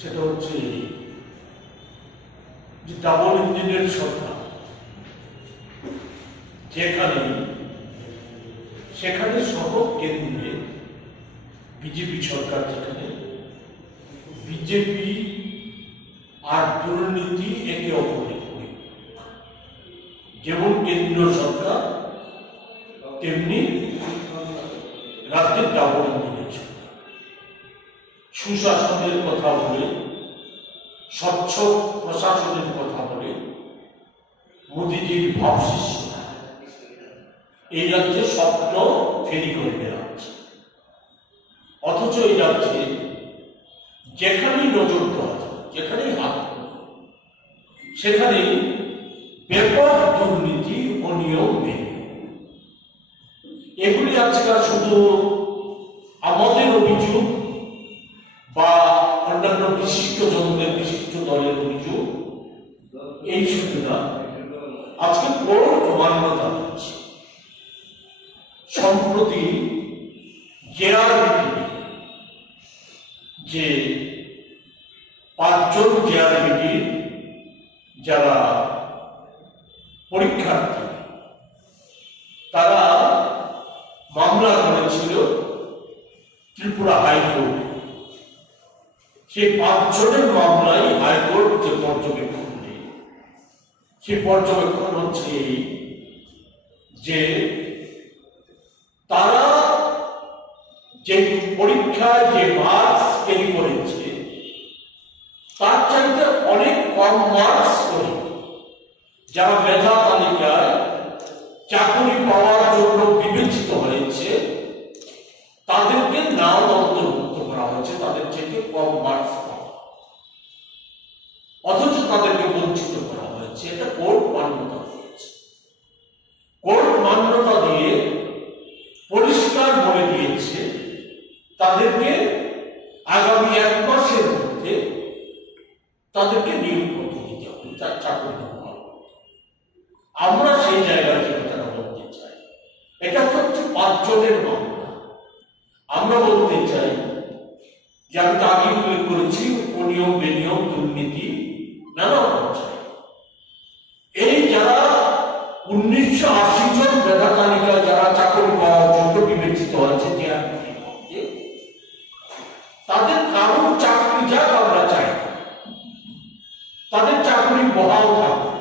সেটা হচ্ছে যে ডাবল ইঞ্জিনের সরকার যেখানে সেখানে সহ কেন্দ্রে বিজেপি সরকার যেখানে, বিজেপি আর দুর্নীতি একে পরিপূরক। যেমন কেন্দ্রীয় সরকার, তেমনি রাজ্যের ডাবল সরকার সুশাসনের কথা বলে, স্বচ্ছ প্রশাসনের কথা বলে, মোদিজির ভাবশিষ্য এই রাজ্যে স্বপ্ন ফেরি করে বেড়াচ্ছে অথচ এই রাজ্যে যেখানেই নজর দেওয়া যেখানেই হাত সেখানেই ব্যাপক দুর্নীতি অনিয়ম মেনে। এগুলি আজকাল শুধু বিশিষ্ট জনদের, বিশিষ্ট দলের অভিযোগ, এই আজকে বড় দিচ্ছে সম্প্রতি জেআরবিটি যে পাঁচজন জেআরবিটির যারা পরীক্ষার্থী, তারা মামলা করেছিল ত্রিপুরা হাইকোর্ট। সেই পাঁচজনের মামলায় হাইকোর্ট যে পর্যবেক্ষণ নেই সেই পর্যবেক্ষণ হচ্ছে যে তারা যে পরীক্ষায় যে মার্কস ক্যারি করেছে, তার চাইতে অনেক কম মার্কস করে যারা মেধা তালিকায় চাকরি পাওয়ার জন্য বিবেচিত হয়েছে তাদেরকে নাম অন্তর্ভুক্ত করা হয়েছে তাদের থেকে কম মার্কস পাওয়া অথচ তাদেরকে বঞ্চিত করা হয়েছে। এটা কোর্ট মান্যতা দিয়েছে। কোর্ট মান্যতা দিয়ে পরিষ্কার বলে দিয়েছে, তাদেরকে আগামী এক মাসের মধ্যে তাদেরকে নিয়োগ করতে দিতে হবে। তার চাকরি আমরা সেই জায়গা থেকে তারা বলতে চাই। এটা হচ্ছে পাঁচজনের মামলা। আমরা বলতে চাই যে আমি তো আগে উল্লেখ করেছি অনিয়ম বেনিয়ম উনিশশো আশি জন মেধা তালিকায় যারা চাকরি পাওয়ার জন্য বিবেচিত হয়েছে তাদের কারণ চাকরি যা আমরা চাই। তাদের চাকরি বহাল থাকবে